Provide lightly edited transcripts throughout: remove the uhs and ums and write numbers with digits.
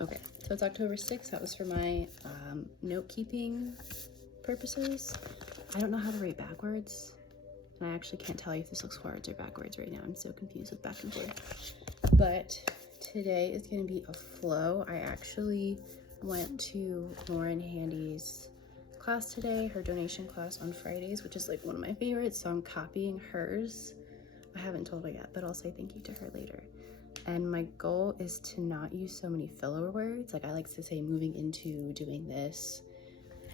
Okay, so it's October 6th. That was for my note-keeping purposes. I don't know how to write backwards, and I actually can't tell you if this looks forwards or backwards right now. I'm so confused with back and forth. But today is going to be a flow. I actually went to Lauren Handy's class today, her donation class on Fridays, which is like one of my favorites, so I'm copying hers. I haven't told her yet, but I'll say thank you to her later. And my goal is to not use so many filler words. Like I like to say moving into, doing this,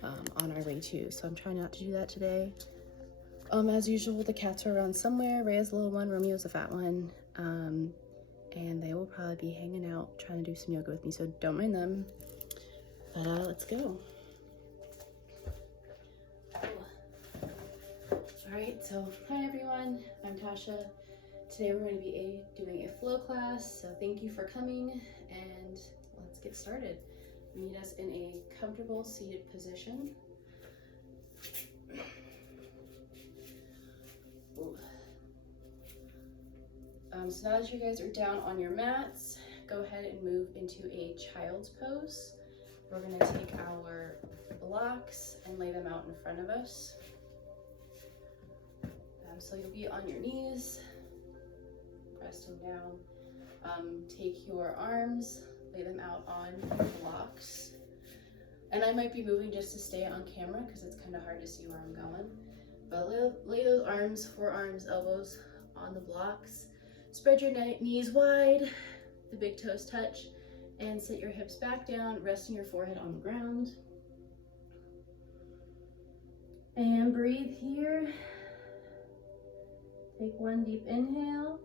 on our way to. So I'm trying not to do that today. As usual, the cats are around somewhere. Rhea's the little one, Romeo's the fat one. And they will probably be hanging out, trying to do some yoga with me, so don't mind them. But let's go. All right, so hi everyone, I'm Tasha. Today we're going to be doing a flow class, so thank you for coming, and let's get started. Meet us in a comfortable seated position. So now that you guys are down on your mats, go ahead and move into a child's pose. We're going to take our blocks and lay them out in front of us. So you'll be on your knees, resting down. Take your arms, lay them out on your blocks. And I might be moving just to stay on camera because it's kind of hard to see where I'm going. But lay those arms, forearms, elbows on the blocks. Spread your knees wide, the big toes touch, and sit your hips back down, resting your forehead on the ground. And breathe here. Take one deep inhale.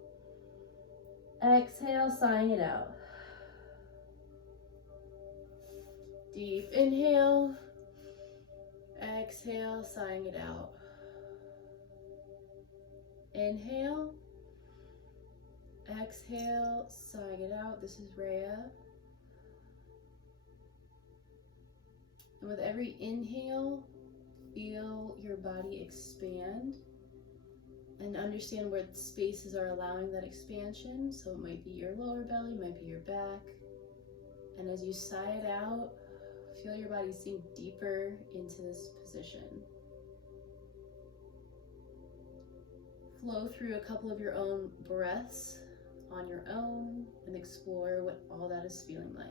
Exhale, sighing it out. Deep inhale. Exhale, sighing it out. Inhale. Exhale, sighing it out. This is Rhea. And with every inhale, feel your body expand. And understand where the spaces are allowing that expansion. So it might be your lower belly, might be your back. And as you sigh it out, feel your body sink deeper into this position. Flow through a couple of your own breaths on your own and explore what all that is feeling like.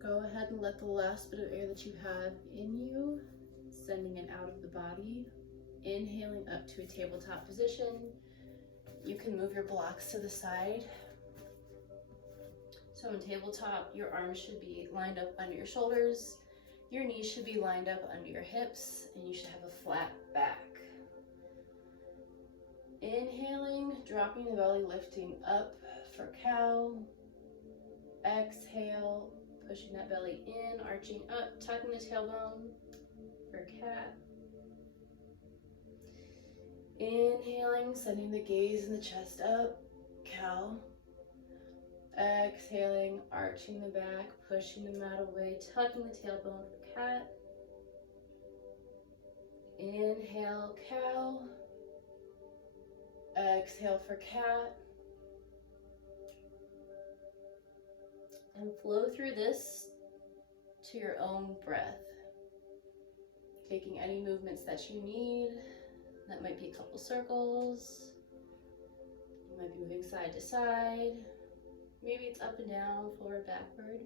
Go ahead and let the last bit of air that you have in you, sending it out of the body. Inhaling up to a tabletop position. You can move your blocks to the side. So in tabletop, your arms should be lined up under your shoulders. Your knees should be lined up under your hips, and you should have a flat back. Inhaling, dropping the belly, lifting up for cow. Exhale, pushing that belly in, arching up, tucking the tailbone for cat. Inhaling, sending the gaze and the chest up, cow. Exhaling, arching the back, pushing the mat away, tucking the tailbone for cat. Inhale, cow. Exhale for cat. And flow through this to your own breath. Taking any movements that you need. That might be a couple circles. You might be moving side to side. Maybe it's up and down, forward, backward.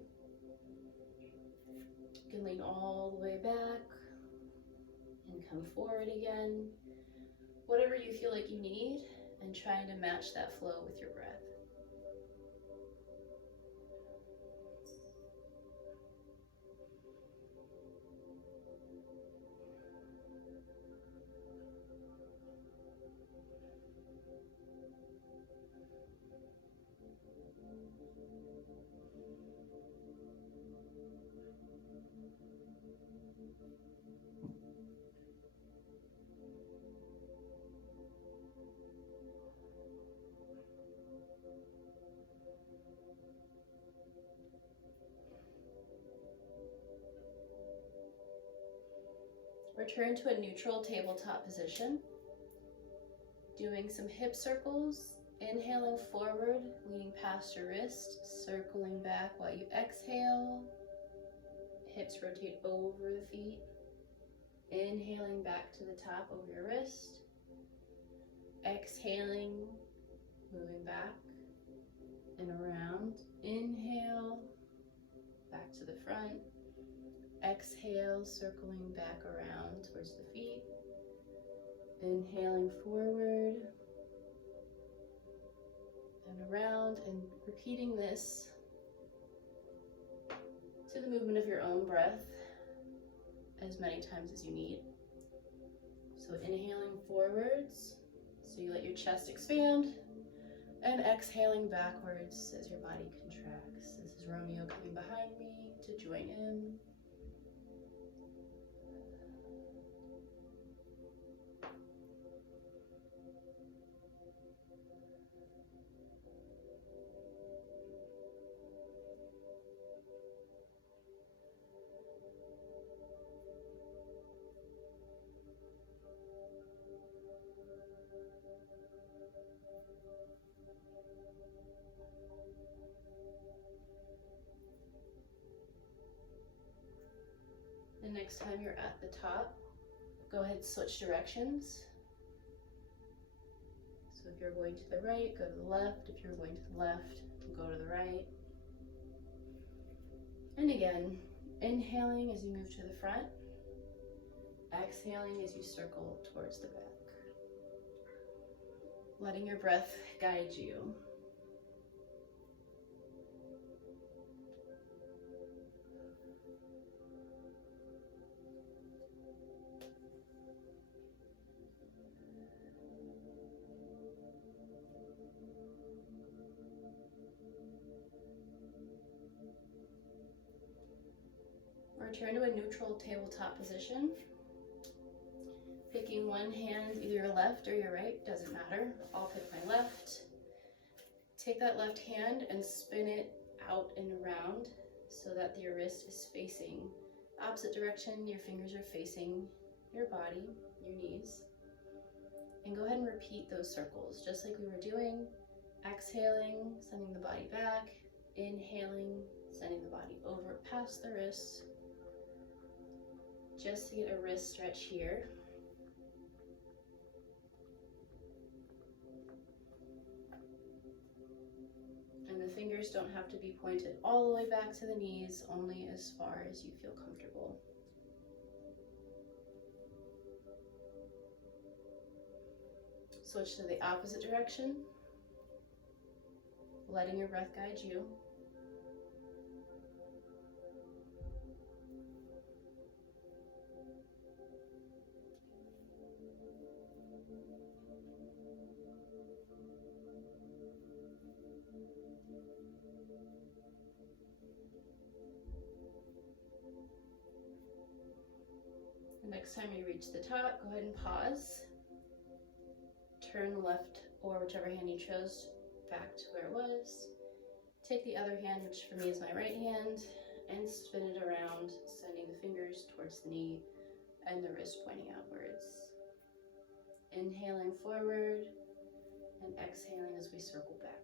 You can lean all the way back and come forward again. Whatever you feel like you need, and trying to match that flow with your breath. Return to a neutral tabletop position. Doing some hip circles, inhaling forward, leaning past your wrist, circling back while you exhale. Hips rotate over the feet. Inhaling back to the top over your wrist. Exhaling, moving back and around. Inhale, back to the front. Exhale, circling back around towards the feet. Inhaling forward and around, and repeating this to the movement of your own breath as many times as you need. So inhaling forwards, so you let your chest expand, and exhaling backwards as your body contracts. This is Romeo coming behind me to join in. The next time you're at the top, go ahead and switch directions. So if you're going to the right, go to the left. If you're going to the left, go to the right. And again, inhaling as you move to the front, exhaling as you circle towards the back. Letting your breath guide you. Return to a neutral tabletop position. Picking one hand, either your left or your right, doesn't matter. I'll pick my left. Take that left hand and spin it out and around so that your wrist is facing the opposite direction. Your fingers are facing your body, your knees. And go ahead and repeat those circles, just like we were doing. Exhaling, sending the body back. Inhaling, sending the body over past the wrists. Just to get a wrist stretch here. And the fingers don't have to be pointed all the way back to the knees, only as far as you feel comfortable. Switch to the opposite direction, letting your breath guide you. Next time you reach the top, go ahead and pause. Turn the left or whichever hand you chose back to where it was. Take the other hand, which for me is my right hand, and spin it around, sending the fingers towards the knee and the wrist pointing outwards. Inhaling forward and exhaling as we circle backwards.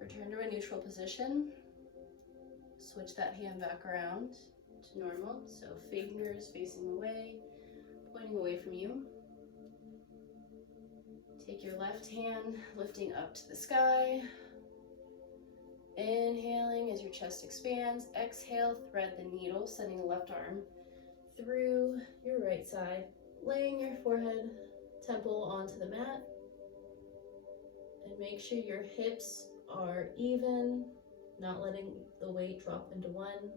Return to a neutral position. Switch that hand back around to normal. So fingers facing away, pointing away from you. Take your left hand, lifting up to the sky. Inhaling as your chest expands. Exhale, thread the needle, sending the left arm through your right side, laying your forehead, temple onto the mat. And make sure your hips are even, not letting the weight drop into one.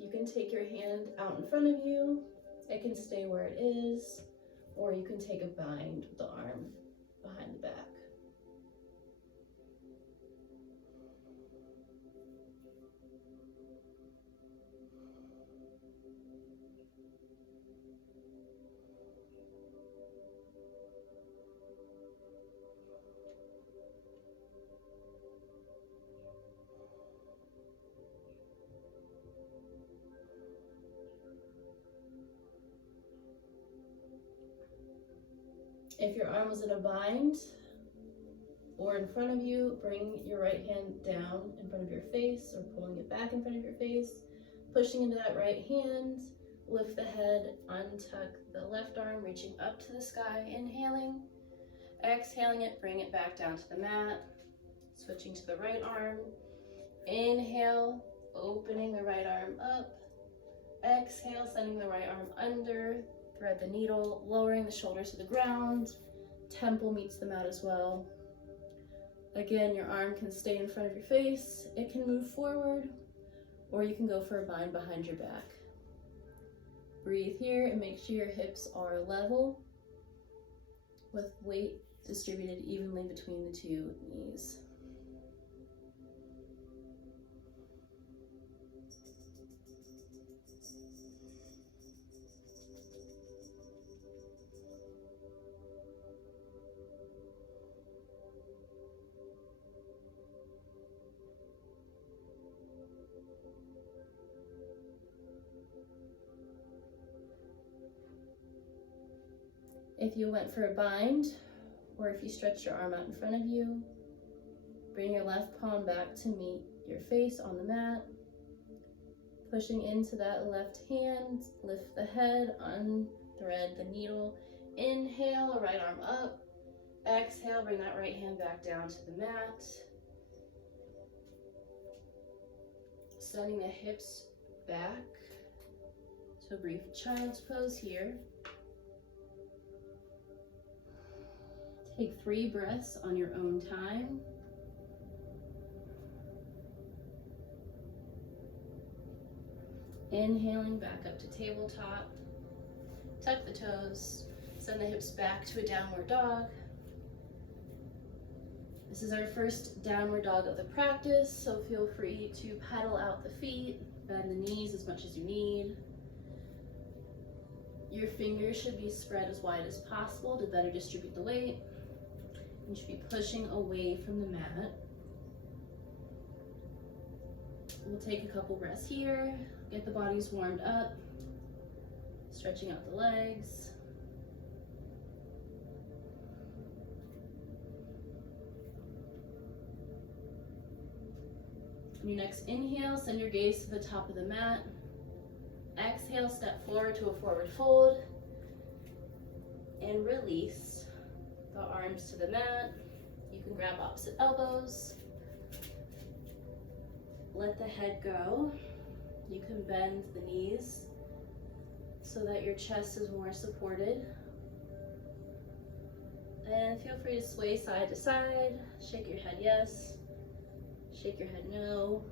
You can take your hand out in front of you. It can stay where it is, or you can take a bind with the arm behind the back. If your arm was in a bind or in front of you, bring your right hand down in front of your face or pulling it back in front of your face, pushing into that right hand, lift the head, untuck the left arm, reaching up to the sky, inhaling, exhaling it, bring it back down to the mat, switching to the right arm, inhale, opening the right arm up, exhale, sending the right arm under, thread the needle, lowering the shoulders to the ground, temple meets the mat as well. Again, your arm can stay in front of your face, it can move forward, or you can go for a bind behind your back. Breathe here and make sure your hips are level with weight distributed evenly between the two knees. If you went for a bind, or if you stretched your arm out in front of you, bring your left palm back to meet your face on the mat. Pushing into that left hand, lift the head, unthread the needle. Inhale, right arm up. Exhale, bring that right hand back down to the mat. Sending the hips back to a brief child's pose here. Take 3 breaths on your own time. Inhaling back up to tabletop. Tuck the toes. Send the hips back to a downward dog. This is our first downward dog of the practice, so feel free to pedal out the feet, bend the knees as much as you need. Your fingers should be spread as wide as possible to better distribute the weight. You should be pushing away from the mat. We'll take a couple breaths here, get the bodies warmed up, stretching out the legs. On your next inhale, send your gaze to the top of the mat. Exhale, step forward to a forward fold, and release the arms to the mat. You can grab opposite elbows. Let the head go. You can bend the knees so that your chest is more supported. And feel free to sway side to side. Shake your head yes, shake your head no.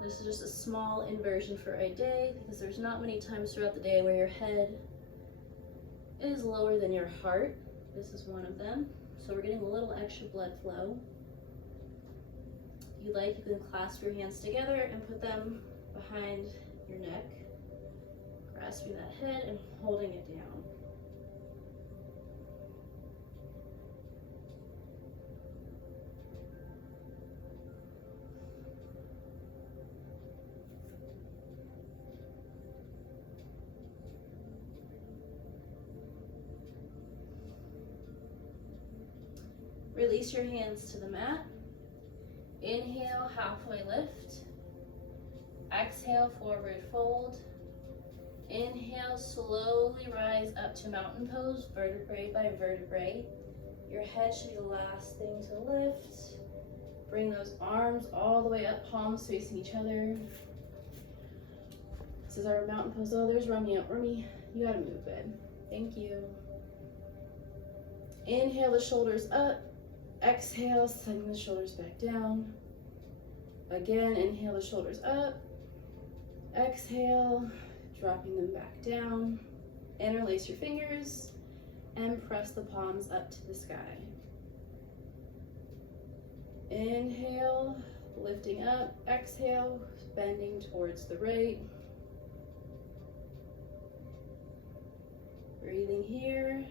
This is just a small inversion for a day because there's not many times throughout the day where your head is lower than your heart. This is one of them. So we're getting a little extra blood flow. If you like, you can clasp your hands together and put them behind your neck, grasping that head and holding it down. Release your hands to the mat. Inhale, halfway lift. Exhale, forward fold. Inhale, slowly rise up to mountain pose, vertebrae by vertebrae. Your head should be the last thing to lift. Bring those arms all the way up, palms facing each other. This is our mountain pose. Oh, there's Romeo. Romy, you gotta move, babe. Thank you. Inhale the shoulders up. Exhale, sending the shoulders back down. Again, inhale the shoulders up. Exhale, dropping them back down. Interlace your fingers and press the palms up to the sky. Inhale, lifting up. Exhale, bending towards the right. Breathing here,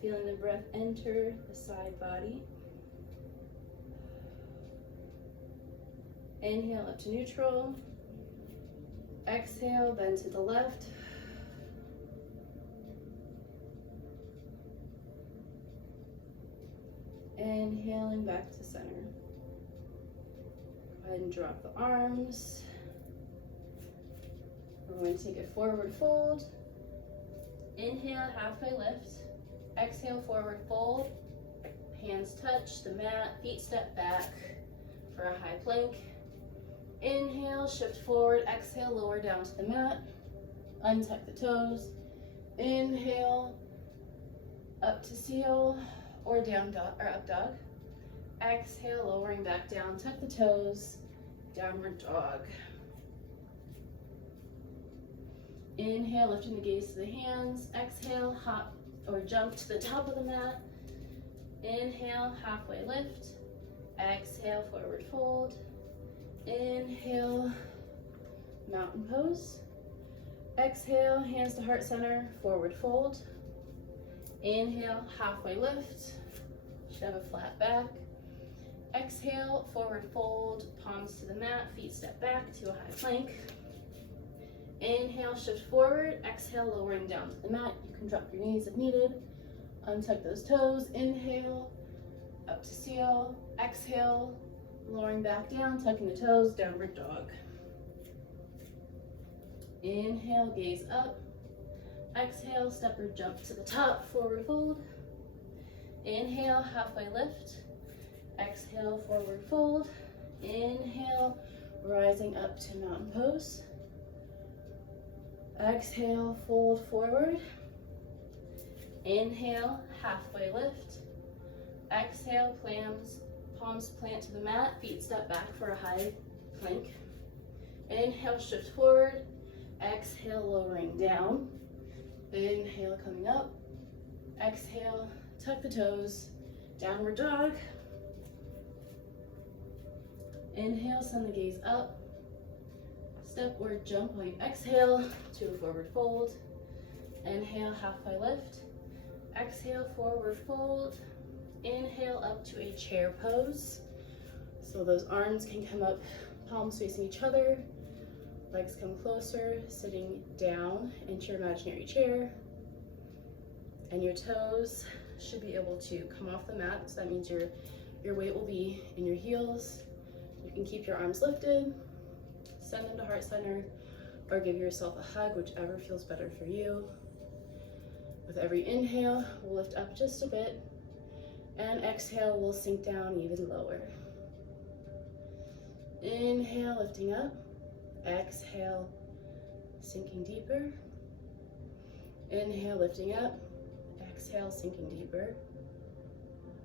feeling the breath enter the side body. Inhale up to neutral. Exhale, bend to the left. Inhaling back to center. Go ahead and drop the arms. We're going to take a forward fold. Inhale, halfway lift. Exhale, forward fold. Hands touch the mat, feet step back for a high plank. Inhale, shift forward. Exhale, lower down to the mat. Untuck the toes. Inhale, up to seal or down dog or up dog. Exhale, lowering back down. Tuck the toes. Downward dog. Inhale, lifting the gaze to the hands. Exhale, hop or jump to the top of the mat. Inhale, halfway lift. Exhale, forward fold. Inhale, mountain pose. Exhale, hands to heart center, forward fold. Inhale, halfway lift. Should have a flat back. Exhale, forward fold, palms to the mat, feet step back to a high plank. Inhale, shift forward. Exhale, lowering down to the mat. You can drop your knees if needed. Untuck those toes. Inhale, up to seal. Exhale, lowering back down, tucking the toes, downward dog. Inhale, gaze up. Exhale, step or jump to the top, forward fold. Inhale, halfway lift. Exhale, forward fold. Inhale, rising up to mountain pose. Exhale, fold forward. Inhale, halfway lift. Exhale, palms plant to the mat, feet step back for a high plank. Inhale, shift forward. Exhale, lowering down. Inhale, coming up. Exhale, tuck the toes, downward dog. Inhale, send the gaze up. Step or jump while you exhale to a forward fold. Inhale, halfway lift. Exhale, forward fold. Inhale, up to a chair pose. So those arms can come up, palms facing each other. Legs come closer, sitting down into your imaginary chair. And your toes should be able to come off the mat. So that means your weight will be in your heels. You can keep your arms lifted, send them to heart center, or give yourself a hug, whichever feels better for you. With every inhale, we'll lift up just a bit, and exhale, we'll sink down even lower. Inhale, lifting up. Exhale, sinking deeper. Inhale, lifting up. Exhale, sinking deeper.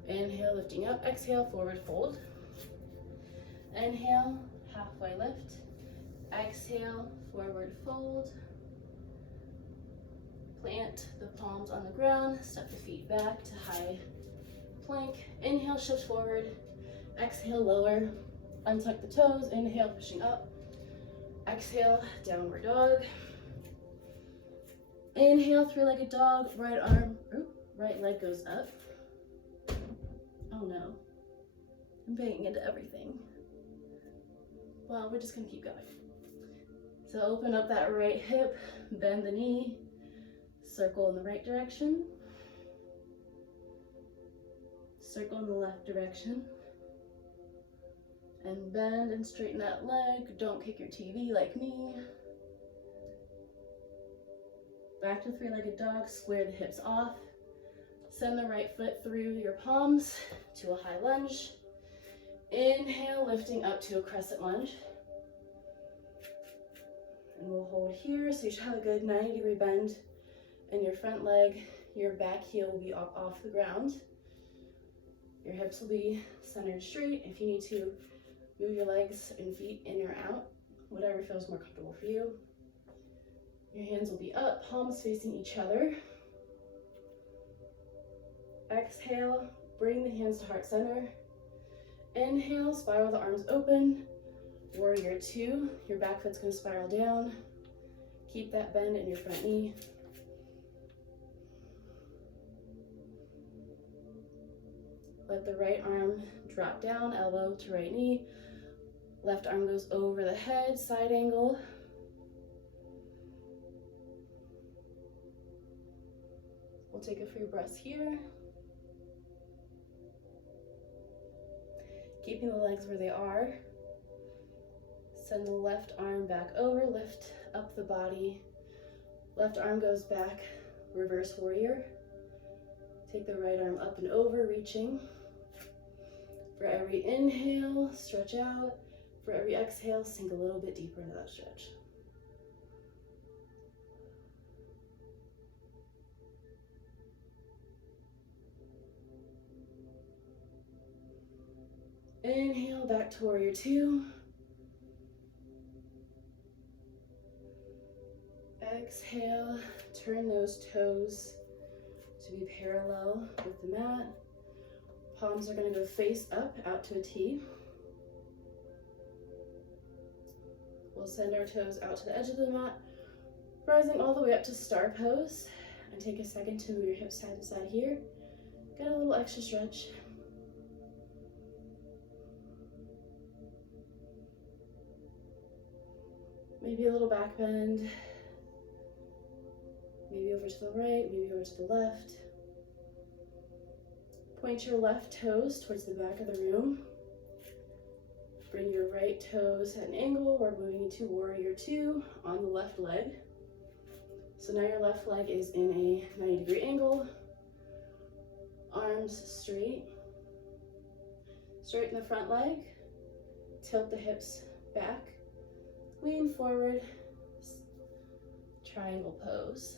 Inhale, lifting up. Exhale, forward fold. Inhale, halfway lift. Exhale, forward fold. Plant the palms on the ground. Step the feet back to high plank. Inhale, shift forward. Exhale, lower. Untuck the toes. Inhale, pushing up. Exhale, downward dog. Inhale, three-legged dog. Right leg goes up. Oh no, I'm banging into everything. Well, we're just gonna keep going. So open up that right hip, bend the knee, circle in the right direction, circle in the left direction, and bend and straighten that leg. Don't kick your TV like me. Back to three-legged dog, square the hips off, Send the right foot through your palms to a high lunge. Inhale, lifting up to a crescent lunge. And we'll hold here, so you should have a good 90-degree bend in your front leg. Your back heel will be up off the ground. Your hips will be centered straight. If you need to move your legs and feet in or out, whatever feels more comfortable for you. Your hands will be up, palms facing each other. Exhale, bring the hands to heart center. Inhale, spiral the arms open. Warrior two, your back foot's gonna spiral down. Keep that bend in your front knee. Let the right arm drop down, elbow to right knee. Left arm goes over the head, side angle. We'll take a few breaths here. Keeping the legs where they are. Send the left arm back over, lift up the body. Left arm goes back, reverse warrior. Take the right arm up and over, reaching. For every inhale, stretch out. For every exhale, sink a little bit deeper into that stretch. Inhale, back to warrior two. Exhale, turn those toes to be parallel with the mat. Palms are going to go face up, out to a T. We'll send our toes out to the edge of the mat, rising all the way up to star pose. And take a second to move your hips side to side here. Get a little extra stretch. Maybe a little back bend. Maybe over to the right, maybe over to the left. Point your left toes towards the back of the room. Bring your right toes at an angle. We're moving into warrior two on the left leg. So now your left leg is in a 90-degree angle. Arms straight. Straighten the front leg. Tilt the hips back. Lean forward. Triangle pose.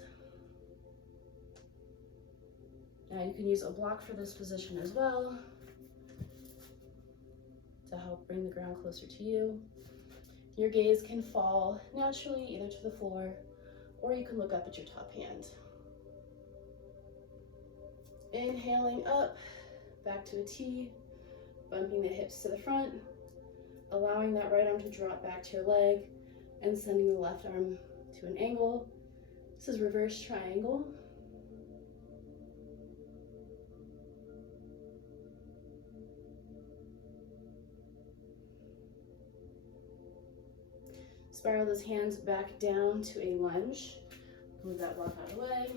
Now you can use a block for this position as well to help bring the ground closer to you. Your gaze can fall naturally either to the floor or you can look up at your top hand. Inhaling up, back to a T, bumping the hips to the front, allowing that right arm to drop back to your leg and sending the left arm to an angle. This is reverse triangle. Spiral those hands back down to a lunge. Move that block out of the way.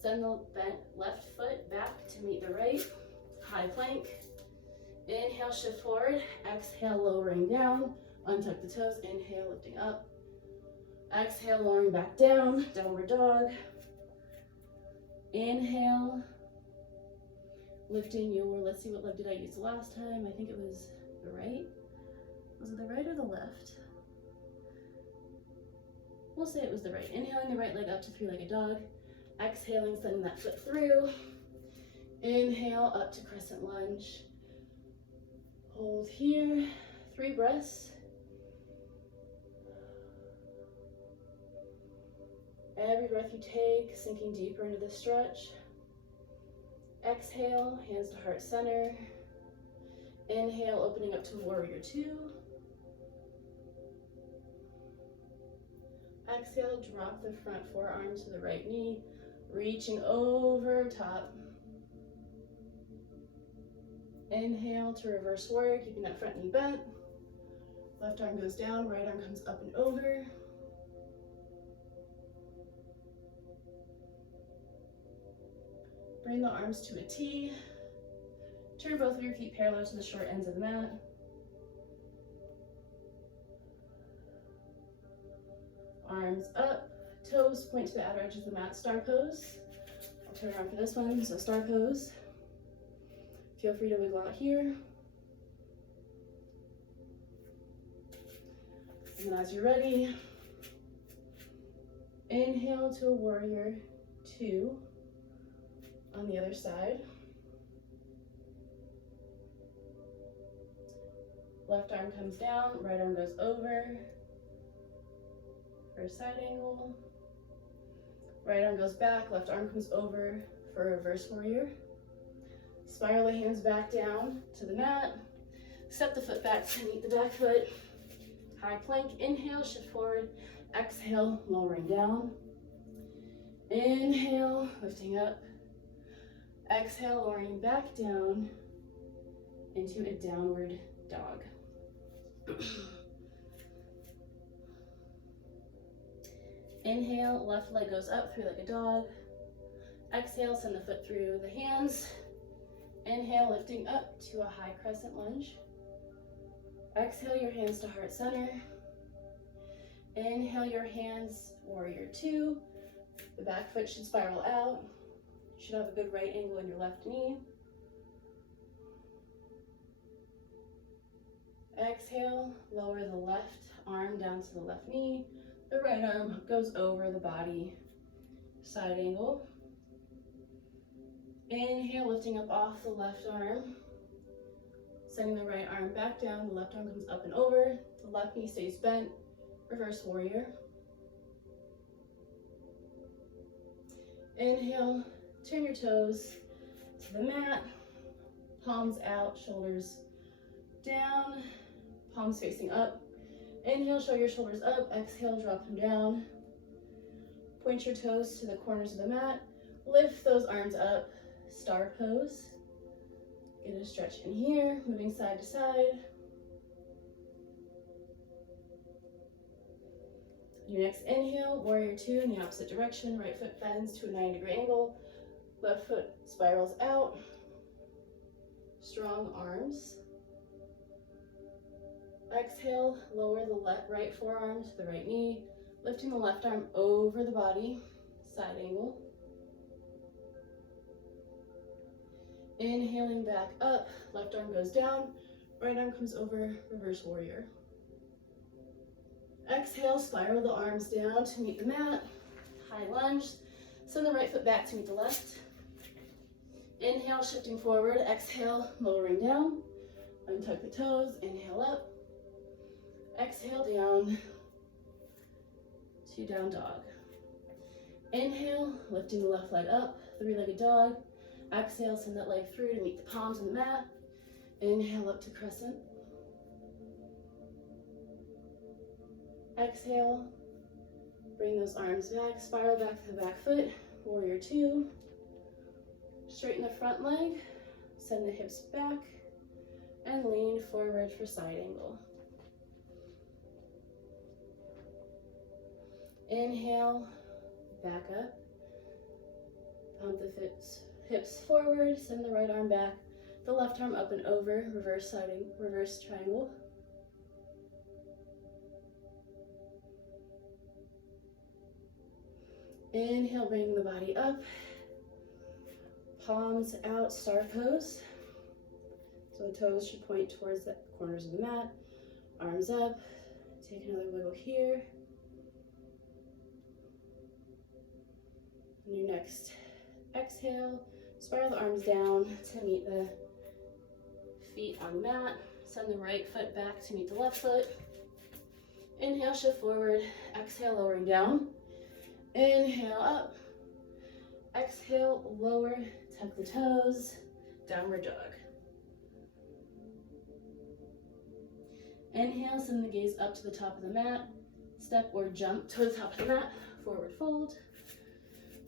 Send the bent left foot back to meet the right. High plank. Inhale, shift forward. Exhale, lowering down. Untuck the toes. Inhale, lifting up. Exhale, lowering back down. Downward dog. Inhale. Lifting your, let's see, what leg did I use last time? I think it was the right. Was it the right or the left? We'll say it was the right. Inhaling the right leg up to three-legged dog. Exhaling, sending that foot through. Inhale, up to crescent lunge. Hold here. 3 breaths. Every breath you take, sinking deeper into the stretch. Exhale, hands to heart center. Inhale, opening up to warrior two. Exhale, drop the front forearm to the right knee, reaching over top. Inhale to reverse warrior, keeping that front knee bent. Left arm goes down, right arm comes up and over. Bring the arms to a T. Turn both of your feet parallel to the short ends of the mat. Arms up, toes point to the outer edge of the mat, star pose. I'll turn around for this one. So star pose. Feel free to wiggle out here. And then as you're ready, inhale to a warrior 2 on the other side. Left arm comes down, right arm goes over for a side angle. Right arm goes back, left arm comes over for a reverse warrior. Spiral the hands back down to the mat. Step the foot back to meet the back foot. High plank, inhale, shift forward. Exhale, lowering down. Inhale, lifting up. Exhale, lowering back down into a downward dog. Inhale, left leg goes up, 3-legged dog. Exhale, send the foot through the hands. Inhale, lifting up to a high crescent lunge. Exhale, your hands to heart center. Inhale, your hands, warrior 2. The back foot should spiral out. You should have a good right angle in your left knee. Exhale, lower the left arm down to the left knee. The right arm goes over the body, side angle. Inhale, lifting up off the left arm. Sending the right arm back down, the left arm comes up and over. The left knee stays bent, reverse warrior. Inhale, turn your toes to the mat, palms out, shoulders down, palms facing up. Inhale, show your shoulders up. Exhale, drop them down. Point your toes to the corners of the mat. Lift those arms up. Star pose. Get a stretch in here, moving side to side. Your next inhale, warrior 2 in the opposite direction. Right foot bends to a 90-degree angle. Left foot spirals out. Strong arms. Exhale, lower the right forearm to the right knee, lifting the left arm over the body, side angle. Inhaling back up, left arm goes down, right arm comes over, reverse warrior. Exhale, spiral the arms down to meet the mat, high lunge. Send the right foot back to meet the left. Inhale, shifting forward. Exhale, lowering down. Untuck the toes, inhale up. Exhale down to down dog. Inhale, lifting the left leg up, 3-legged dog. Exhale, send that leg through to meet the palms on the mat. Inhale up to crescent. Exhale, bring those arms back, spiral back to the back foot, warrior 2. Straighten the front leg, send the hips back, and lean forward for side angle. Inhale, back up, pump the hips forward, send the right arm back, the left arm up and over, reverse triangle. Inhale, bring the body up, palms out, star pose. So the toes should point towards the corners of the mat, arms up, take another wiggle here. And your next exhale, spiral the arms down to meet the feet on the mat. Send the right foot back to meet the left foot. Inhale, shift forward. Exhale, lowering down. Inhale, up. Exhale, lower, tuck the toes, downward dog. Inhale, send the gaze up to the top of the mat. Step or jump to the top of the mat, forward fold.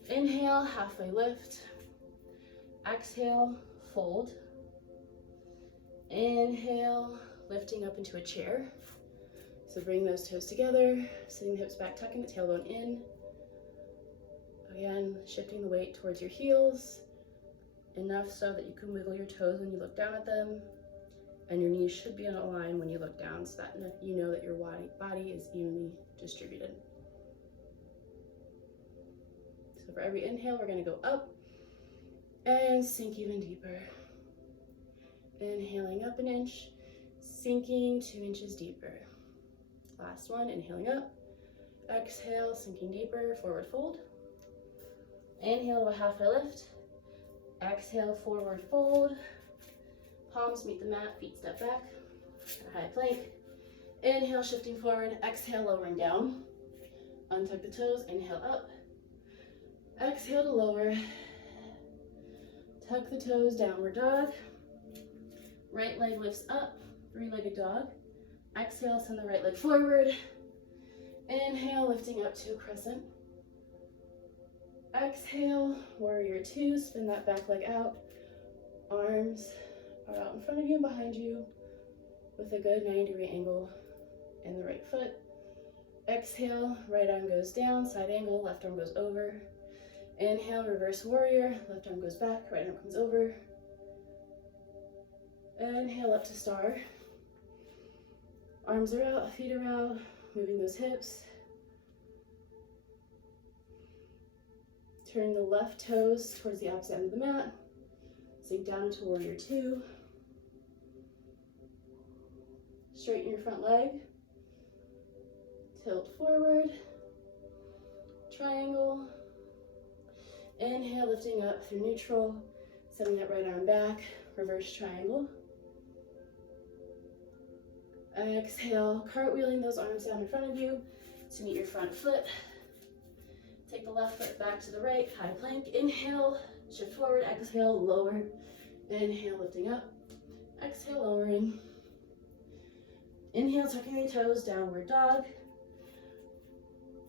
Inhale, halfway lift. Exhale, fold. Inhale, lifting up into a chair. So bring those toes together, sitting the hips back, tucking the tailbone in. Again, shifting the weight towards your heels, enough so that you can wiggle your toes when you look down at them, and your knees should be in a line when you look down so that you know that your body is evenly distributed. So for every inhale, we're going to go up, And sink even deeper. Inhaling up an inch, sinking 2 inches deeper. Last one, inhaling up. Exhale, sinking deeper, forward fold. Inhale to a halfway lift. Exhale, forward fold. Palms meet the mat, feet step back. High plank. Inhale, shifting forward. Exhale, lowering down. Untuck the toes, inhale up. Exhale to lower. Tuck the toes, downward dog. Right leg lifts up, three-legged dog. Exhale, send the right leg forward. Inhale, lifting up to a crescent. Exhale, warrior two, spin that back leg out. Arms are out in front of you and behind you with a good 90-degree angle in the right foot. Exhale, right arm goes down, side angle, left arm goes over. Inhale, reverse warrior, left arm goes back, right arm comes over. Inhale up to star. Arms are out, feet are out, moving those hips. Turn the left toes towards the opposite end of the mat. Sink down into warrior two. Straighten your front leg. Tilt forward. Triangle. Inhale, lifting up through neutral. Sending that right arm back. Reverse triangle. Exhale, cartwheeling those arms down in front of you to meet your front foot. Take the left foot back to the right, high plank. Inhale, shift forward, exhale, lower. Inhale, lifting up. Exhale, lowering. Inhale, tucking the toes, downward dog.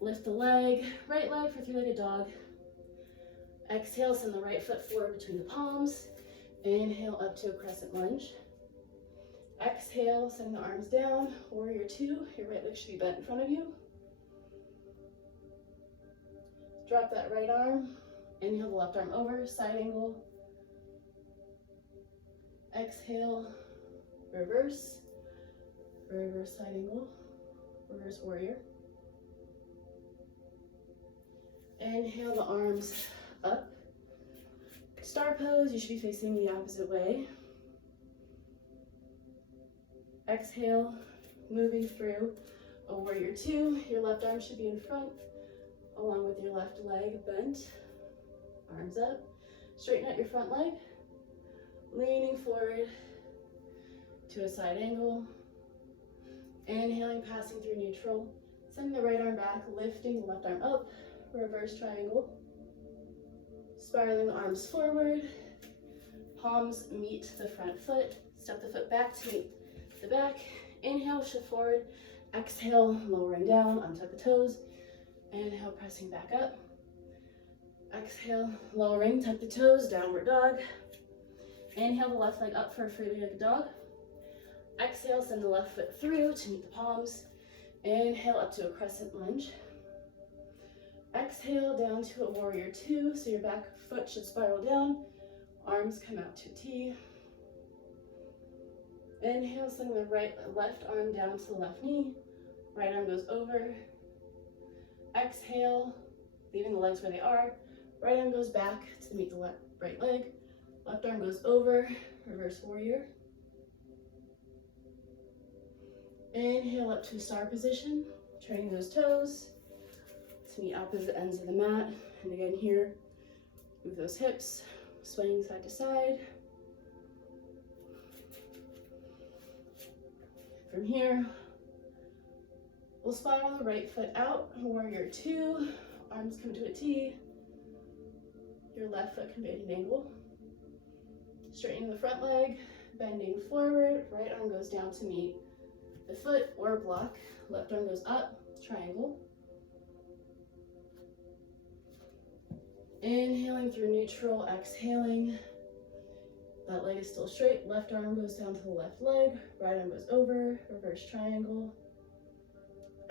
Lift the leg, right leg for three-legged dog. Exhale, send the right foot forward between the palms. Inhale, up to a crescent lunge. Exhale, send the arms down, warrior two. Your right leg should be bent in front of you. Drop that right arm. Inhale the left arm over, side angle. Exhale, reverse. Reverse side angle, reverse warrior. Inhale the arms up. Star pose, you should be facing the opposite way. Exhale, moving through a warrior two. Your left arm should be in front, along with your left leg bent. Arms up. Straighten out your front leg. Leaning forward to a side angle. Inhaling, passing through neutral. Sending the right arm back, lifting the left arm up. Reverse triangle. Spiraling the arms forward. Palms meet the front foot. Step the foot back to meet the back. Inhale, shift forward. Exhale, lowering down, untuck the toes. Inhale, pressing back up. Exhale, lowering, tuck the toes, downward dog. Inhale the left leg up for a three-legged dog. Exhale, send the left foot through to meet the palms. Inhale up to a crescent lunge. Exhale down to a warrior two, so your back foot should spiral down. Arms come out to T. Inhale, send the left arm down to the left knee. Right arm goes over. Exhale, leaving the legs where they are. Right arm goes back to meet the right leg. Left arm goes over, reverse warrior. Inhale up to star position, turning those toes to meet opposite ends of the mat. And again here, move those hips, swaying side to side. From here, we'll spiral the right foot out, warrior two, arms come to a T. Your left foot can be at an angle. Straightening the front leg, bending forward, right arm goes down to meet the foot or block. Left arm goes up, triangle. Inhaling through neutral, exhaling. That leg is still straight. Left arm goes down to the left leg. Right arm goes over, reverse triangle.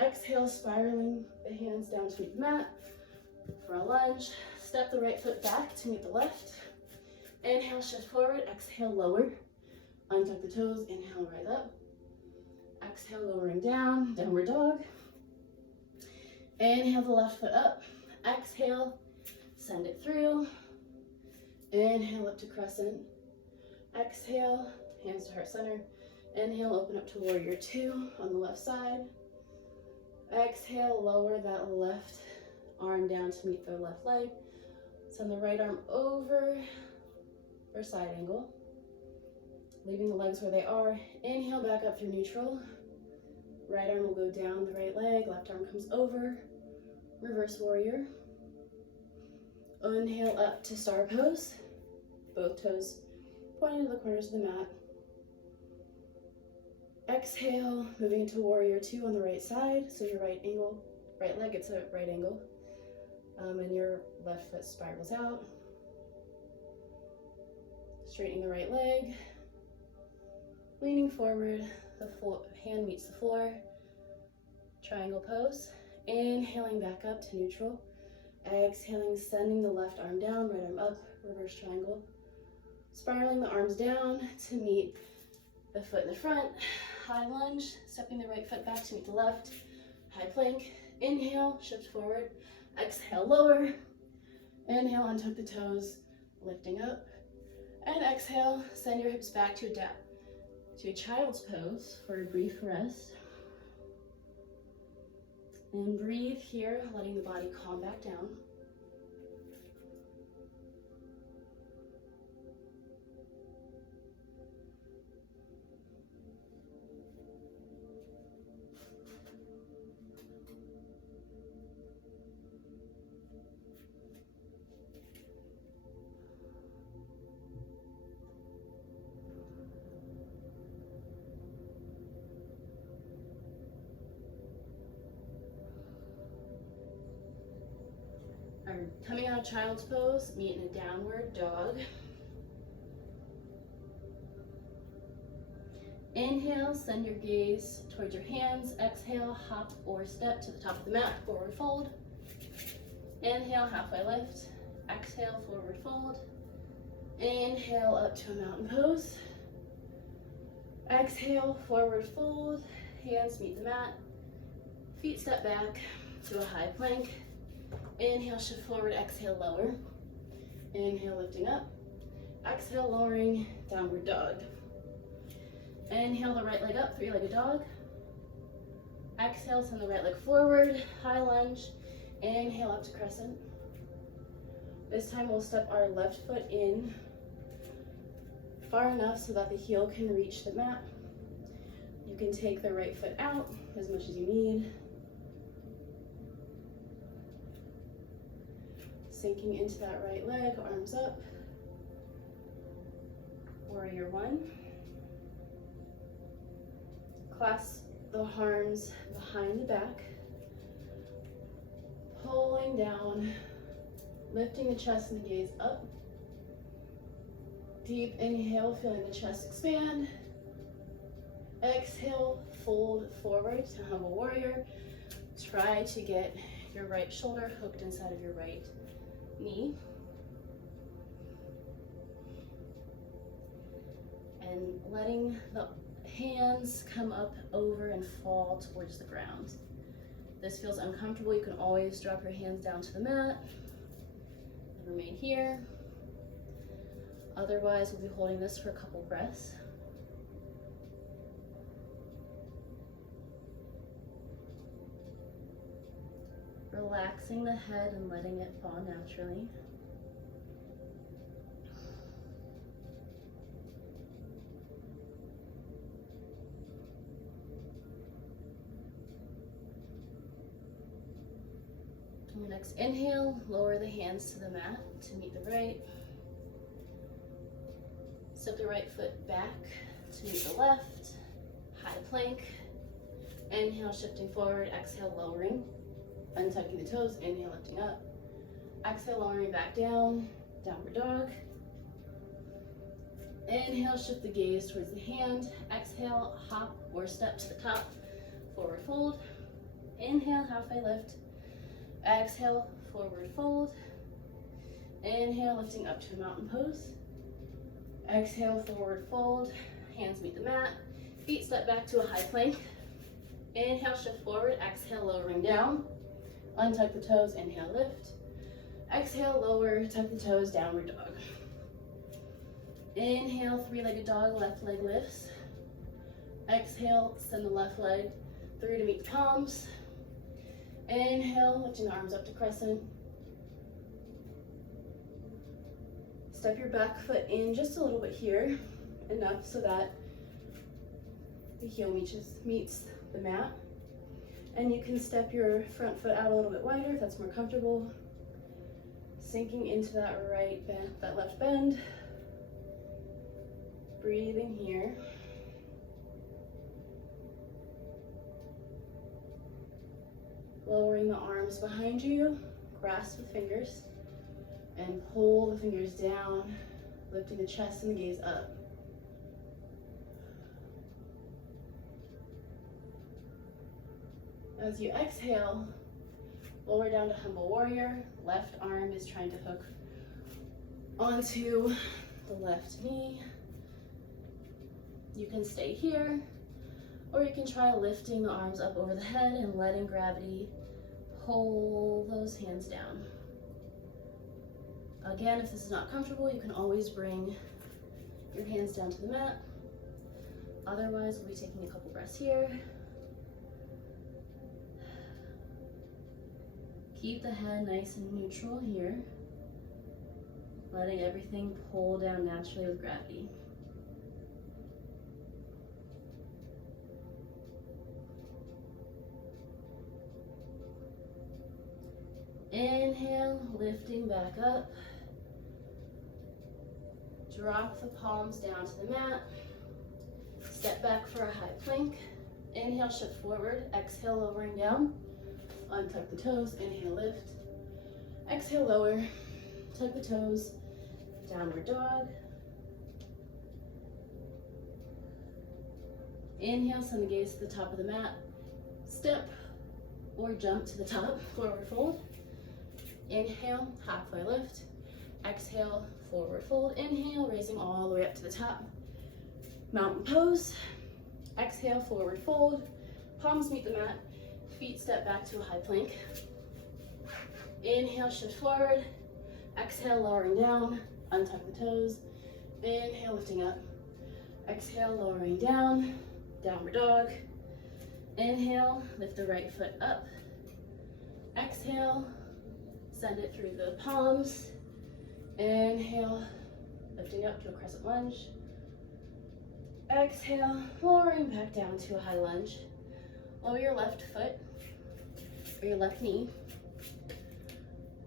Exhale, spiraling the hands down to meet the mat for a lunge. Step the right foot back to meet the left. Inhale, shift forward. Exhale, lower. Untuck the toes. Inhale, right up. Exhale, lowering down, downward dog. Inhale the left foot up. Exhale, send it through. Inhale up to crescent. Exhale, hands to heart center. Inhale, open up to warrior two on the left side. Exhale, lower that left arm down to meet the left leg. Send the right arm over for side angle. Leaving the legs where they are. Inhale, back up through neutral. Right arm will go down the right leg. Left arm comes over. Reverse warrior. Inhale up to star pose. Both toes pointing to the corners of the mat. Exhale, moving into warrior two on the right side. So your right leg gets a right angle. And your left foot spirals out. Straightening the right leg. Leaning forward, the hand meets the floor. Triangle pose. Inhaling back up to neutral. Exhaling, sending the left arm down, right arm up, reverse triangle. Spiraling the arms down to meet the foot in the front. High lunge, stepping the right foot back to meet the left. High plank. Inhale, shift forward. Exhale, lower. Inhale, untuck the toes, lifting up. And exhale, send your hips back to adapt to child's pose for a brief rest. And breathe here, letting the body calm back down. Coming out of child's pose, meet in a downward dog. Inhale, send your gaze towards your hands. Exhale, hop or step to the top of the mat, forward fold. Inhale, halfway lift. Exhale, forward fold. Inhale, up to a mountain pose. Exhale, forward fold. Hands meet the mat. Feet step back to a high plank. Inhale, shift forward, exhale, lower. Inhale, lifting up. Exhale, lowering, downward dog. Inhale the right leg up, three-legged dog. Exhale, send the right leg forward, high lunge. Inhale up to crescent. This time we'll step our left foot in far enough so that the heel can reach the mat. You can take the right foot out as much as you need. Sinking into that right leg, arms up. Warrior one. Clasp the arms behind the back. Pulling down, lifting the chest and the gaze up. Deep inhale, feeling the chest expand. Exhale, fold forward to humble warrior. Try to get your right shoulder hooked inside of your right knee. And letting the hands come up over and fall towards the ground. If this feels uncomfortable, you can always drop your hands down to the mat and remain here. Otherwise, we'll be holding this for a couple breaths. Relaxing the head and letting it fall naturally. On the next inhale, lower the hands to the mat to meet the right. Step the right foot back to meet the left. High plank. Inhale, shifting forward. Exhale, lowering. Untucking the toes. Inhale, lifting up. Exhale, lowering back down. Downward dog. Inhale, shift the gaze towards the hand. Exhale, hop or step to the top. Forward fold. Inhale, halfway lift. Exhale, forward fold. Inhale, lifting up to a mountain pose. Exhale, forward fold. Hands meet the mat. Feet step back to a high plank. Inhale, shift forward. Exhale, lowering down. Untuck the toes. Inhale, lift. Exhale, lower. Tuck the toes. Downward dog. Inhale, three-legged dog, left leg lifts. Exhale, send the left leg through to meet the palms. Inhale, lifting the arms up to crescent. Step your back foot in just a little bit here, enough so that the heel meets the mat. And you can step your front foot out a little bit wider if that's more comfortable. Sinking into that right bend, that left bend. Breathing here. Lowering the arms behind you, grasp with fingers, and pull the fingers down, lifting the chest and the gaze up. As you exhale, lower down to humble warrior. Left arm is trying to hook onto the left knee. You can stay here, or you can try lifting the arms up over the head and letting gravity pull those hands down. Again, if this is not comfortable, you can always bring your hands down to the mat. Otherwise, we'll be taking a couple breaths here. Keep the head nice and neutral here, letting everything pull down naturally with gravity. Inhale, lifting back up. Drop the palms down to the mat. Step back for a high plank. Inhale, shift forward. Exhale, lowering down. Untuck the toes. Inhale, lift. Exhale, lower. Tuck the toes. Downward dog. Inhale, send the gaze to the top of the mat. Step or jump to the top. Forward fold. Inhale, halfway lift. Exhale, forward fold. Inhale, raising all the way up to the top. Mountain pose. Exhale, forward fold. Palms meet the mat. Feet step back to a high plank. Inhale, shift forward. Exhale, lowering down. Untuck the toes. Inhale, lifting up. Exhale, lowering down. Downward dog. Inhale, lift the right foot up. Exhale, send it through the palms. Inhale, lifting up to a crescent lunge. Exhale, lowering back down to a high lunge. Lower your left foot or your left knee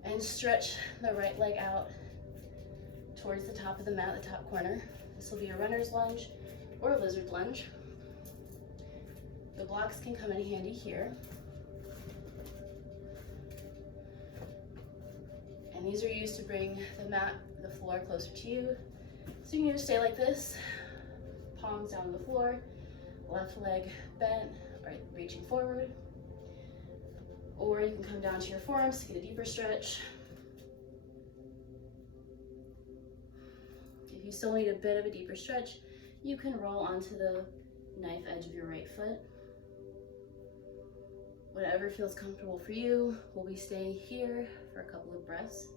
and stretch the right leg out towards the top of the mat, the top corner. This will be a runner's lunge or a lizard lunge. The blocks can come in handy here. And these are used to bring the mat, the floor closer to you. So you can either stay like this, palms down on the floor, left leg bent, or reaching forward. Or you can come down to your forearms to get a deeper stretch. If you still need a bit of a deeper stretch, you can roll onto the knife edge of your right foot. Whatever feels comfortable for you. We'll be staying here for a couple of breaths.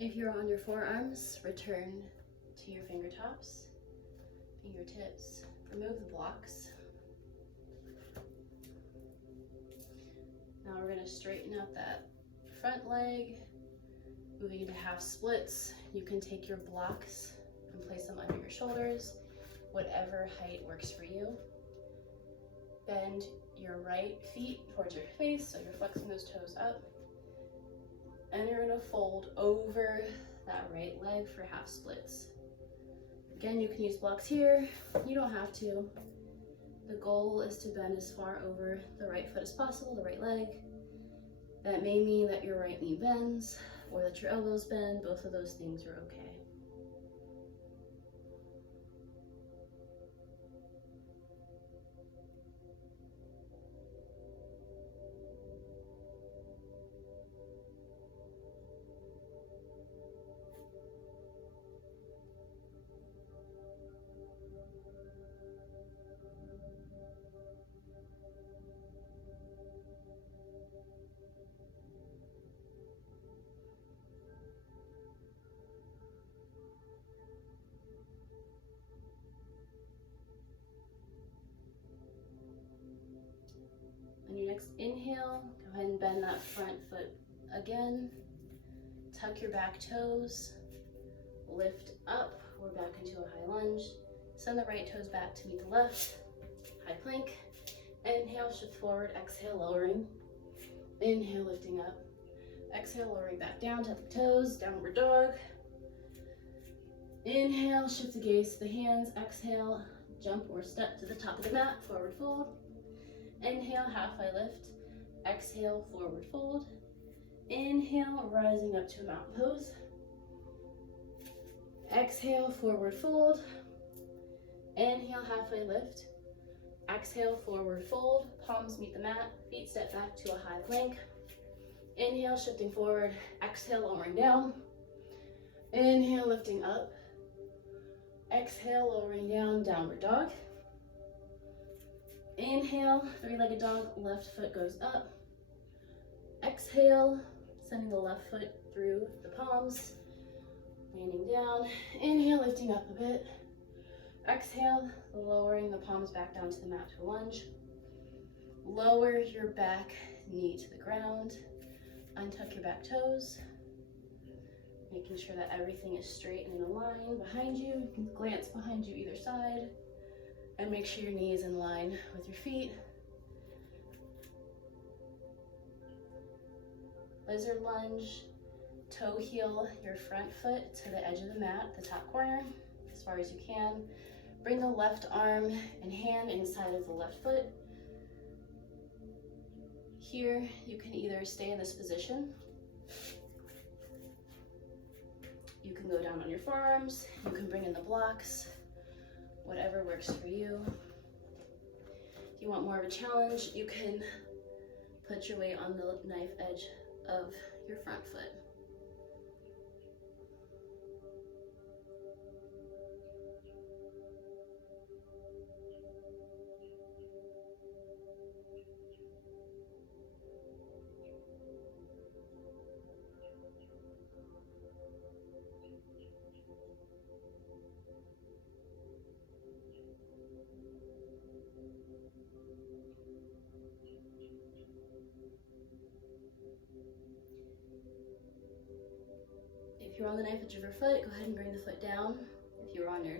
If you're on your forearms, return to your fingertips. Remove the blocks. Now we're going to straighten out that front leg, moving into half splits. You can take your blocks and place them under your shoulders, whatever height works for you. Bend your right feet towards your face, so you're flexing those toes up. And you're gonna fold over that right leg for half splits. Again, you can use blocks here. You don't have to. The goal is to bend as far over the right foot as possible, the right leg. That may mean that your right knee bends or that your elbows bend. Both of those things are okay. On your next inhale, go ahead and bend that front foot again. Tuck your back toes, lift up, or back into a high lunge. Send the right toes back to meet the left, high plank. Inhale, shift forward, exhale, lowering. Inhale, lifting up. Exhale, lowering back down, tuck the toes, downward dog. Inhale, shift the gaze to the hands. Exhale, jump or step to the top of the mat, forward fold. Inhale, halfway lift. Exhale, forward fold. Inhale, rising up to a mountain pose. Exhale, forward fold. Inhale, halfway lift. Exhale, forward fold. Palms meet the mat. Feet step back to a high plank. Inhale, shifting forward. Exhale, lowering down. Inhale, lifting up. Exhale, lowering down, downward dog. Inhale, three-legged dog, left foot goes up. Exhale, sending the left foot through the palms, landing down. Inhale, lifting up a bit. Exhale, lowering the palms back down to the mat to a lunge. Lower your back knee to the ground. Untuck your back toes, making sure that everything is straight and in a line behind you. You can glance behind you either side. And make sure your knee is in line with your feet. Lizard lunge, toe heel your front foot to the edge of the mat, the top corner, as far as you can. Bring the left arm and hand inside of the left foot. Here, you can either stay in this position. You can go down on your forearms. You can bring in the blocks. Whatever works for you. If you want more of a challenge, you can put your weight on the knife edge of your front foot. If you're on the knife edge of your foot, go ahead and bring the foot down. If you're on your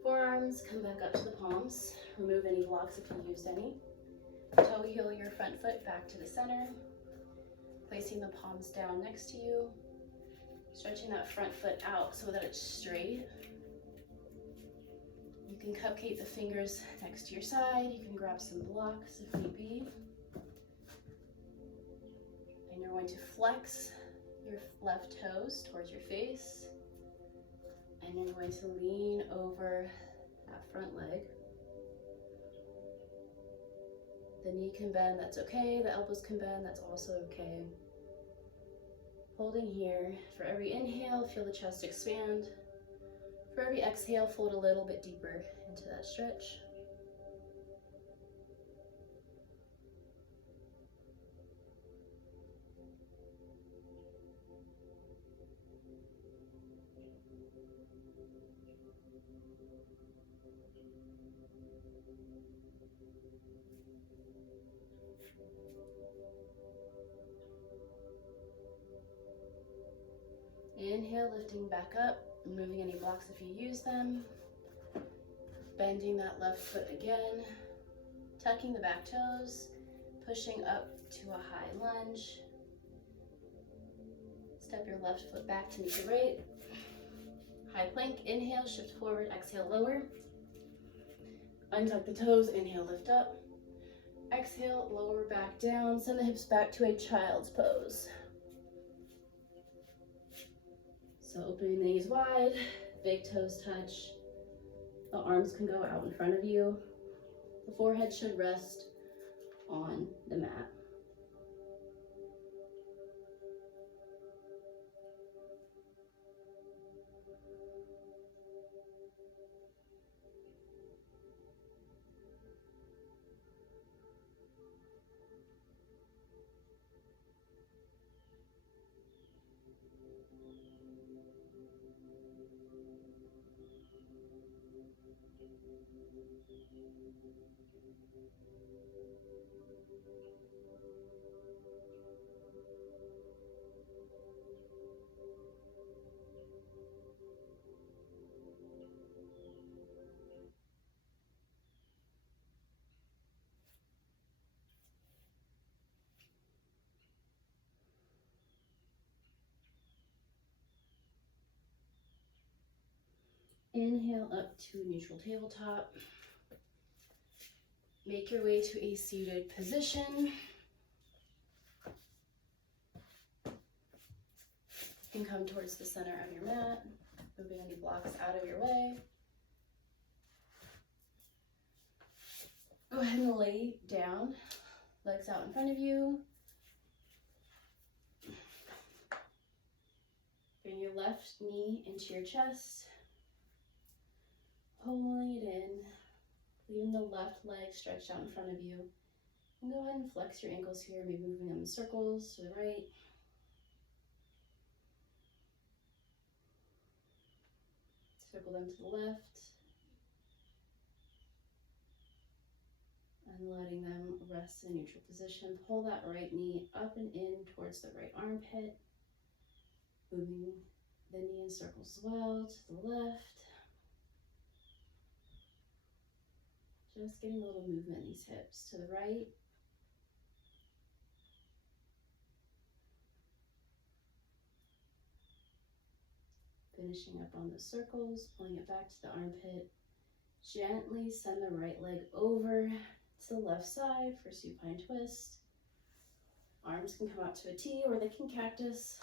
forearms, come back up to the palms. Remove any blocks if you used any. Toe heel your front foot back to the center. Placing the palms down next to you. Stretching that front foot out so that it's straight. You can cupcake the fingers next to your side. You can grab some blocks if need be. And you're going to flex your left toes towards your face, and you're going to lean over that front leg. The knee can bend, that's okay. The elbows can bend, that's also okay. Holding here. For every inhale, feel the chest expand. For every exhale, fold a little bit deeper into that stretch. Inhale, lifting back up, removing any blocks if you use them. Bending that left foot again, tucking the back toes, pushing up to a high lunge. Step your left foot back to meet the right. high plank. Inhale, shift forward, exhale, lower. Untuck the toes, inhale, lift up. Exhale, lower back down. Send the hips back to a child's pose. So opening the knees wide, big toes touch. The arms can go out in front of you. The forehead should rest on the mat. Inhale up to neutral tabletop. Make your way to a seated position. You can come towards the center of your mat, moving any blocks out of your way. Go ahead and lay down, legs out in front of you. Bring your left knee into your chest. Pulling it in, leaving the left leg stretched out in front of you. And go ahead and flex your ankles here, maybe moving them in circles to the right. Circle them to the left. And letting them rest in a neutral position. Pull that right knee up and in towards the right armpit. Moving the knee in circles as well to the left. Just getting a little movement in these hips to the right. Finishing up on the circles, pulling it back to the armpit. Gently send the right leg over to the left side for supine twist. Arms can come out to a T or they can cactus.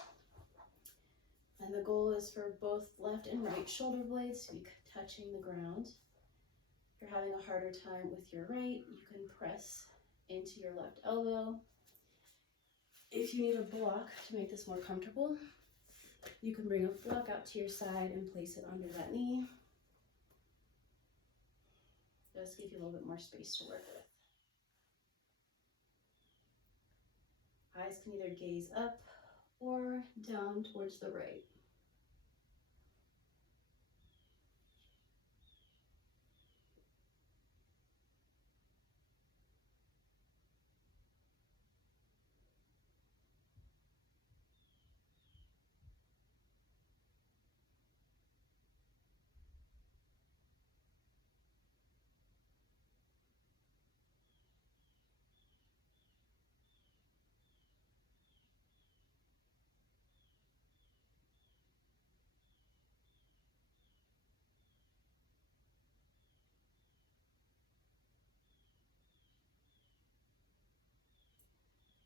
And the goal is for both left and right shoulder blades to be touching the ground. If you're having a harder time with your right, you can press into your left elbow. If you need a block to make this more comfortable, you can bring a block out to your side and place it under that knee. Just give you a little bit more space to work with. Eyes can either gaze up or down towards the right.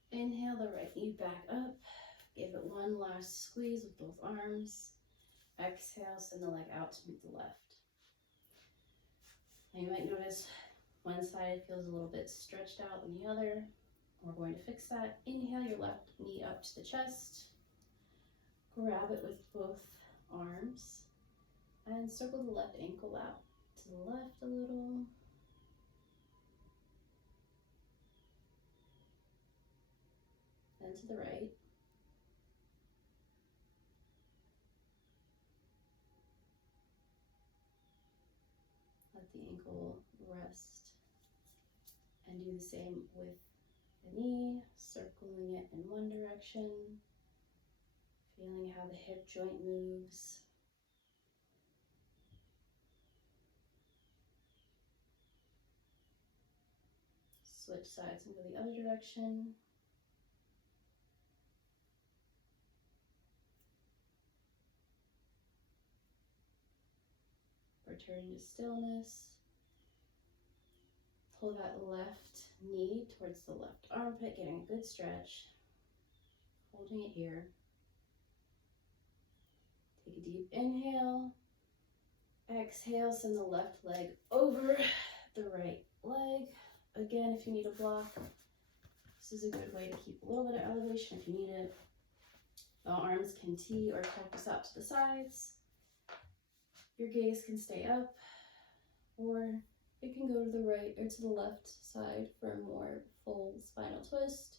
Inhale the right knee back up. Give it one last squeeze with both arms. Exhale, send the leg out to meet the left. And you might notice one side feels a little bit stretched out than the other. We're going to fix that. Inhale your left knee up to the chest. Grab it with both arms. And circle the left ankle out to the left a little. Then to the right. Let the ankle rest. And do the same with the knee, circling it in one direction. Feeling how the hip joint moves. Switch sides and go the other direction. returning to stillness. Pull that left knee towards the left armpit, getting a good stretch. Holding it here. Take a deep inhale. Exhale, send the left leg over the right leg. Again, if you need a block, this is a good way to keep a little bit of elevation if you need it. The arms can tee or cactus out to the sides. Your gaze can stay up, or it can go to the right or to the left side for a more full spinal twist.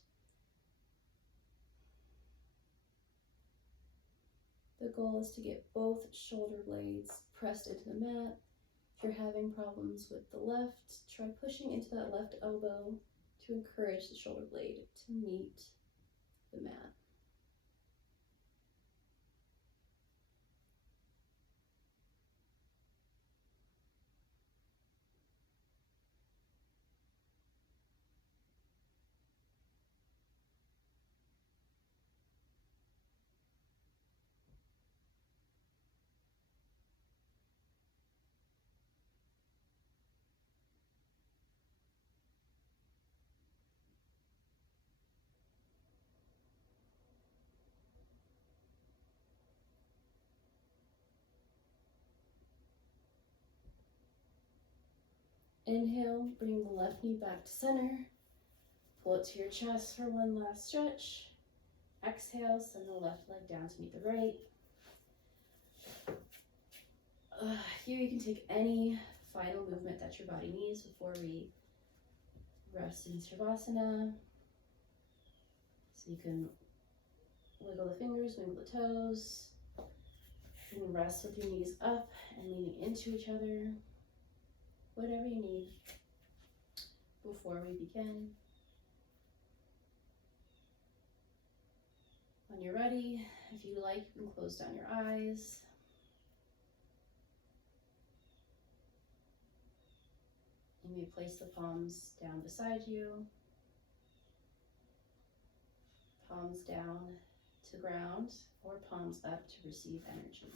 The goal is to get both shoulder blades pressed into the mat. If you're having problems with the left, try pushing into that left elbow to encourage the shoulder blade to meet the mat. Inhale, bring the left knee back to center. Pull it to your chest for one last stretch. Exhale, send the left leg down to meet the right. Here you can take any final movement that your body needs before we rest in Shavasana. So you can wiggle the fingers, wiggle the toes. You can rest with your knees up and leaning into each other. Whatever you need before we begin. When you're ready, if you like, you can close down your eyes. You may place the palms down beside you, palms down to ground, or palms up to receive energy.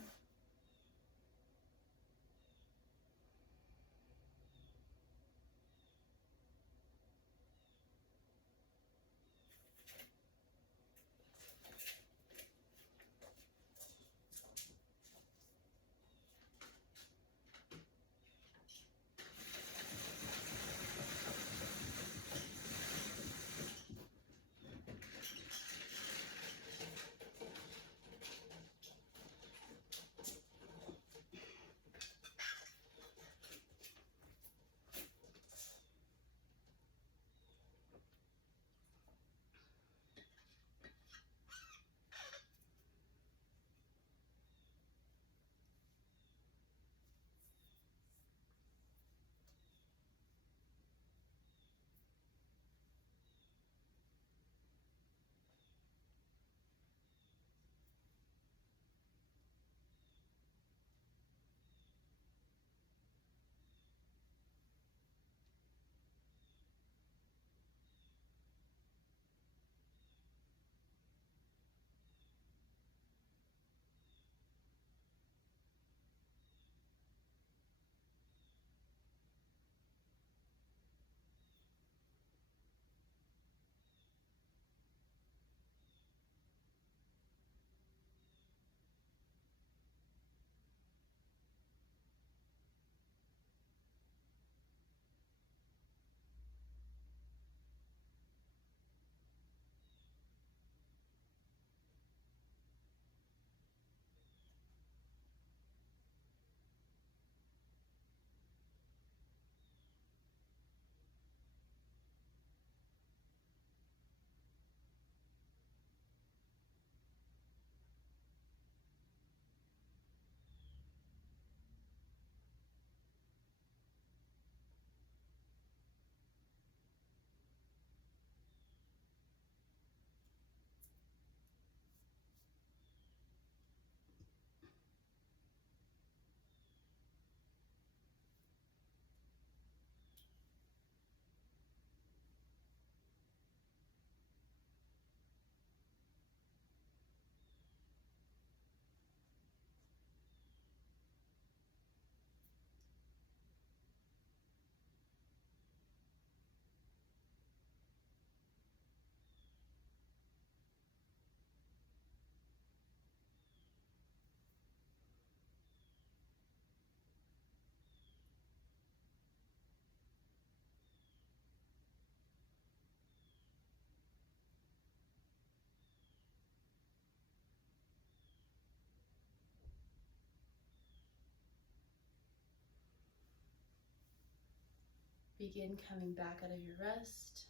Begin coming back out of your rest.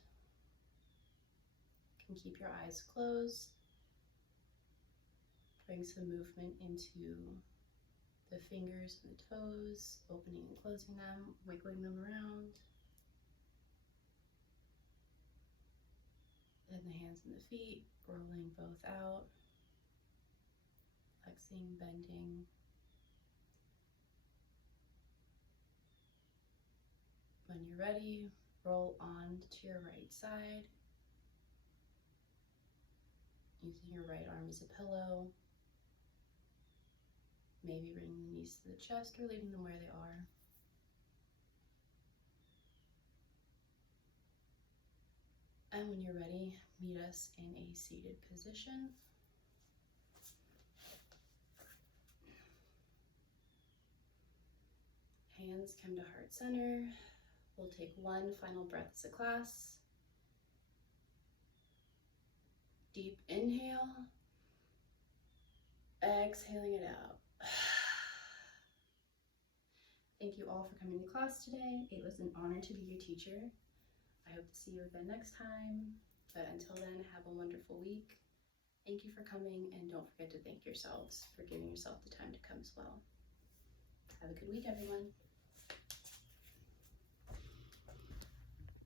You can keep your eyes closed. Bring some movement into the fingers and the toes, opening and closing them, wiggling them around. Then the hands and the feet, rolling both out, flexing, bending. When you're ready, roll on to your right side, using your right arm as a pillow. Maybe bringing the knees to the chest or leaving them where they are. And when you're ready, meet us in a seated position. Hands come to heart center. We'll take one final breath as a class. Deep inhale. Exhaling it out. Thank you all for coming to class today. It was an honor to be your teacher. I hope to see you again next time. But until then, have a wonderful week. Thank you for coming, and don't forget to thank yourselves for giving yourself the time to come as well. Have a good week, everyone.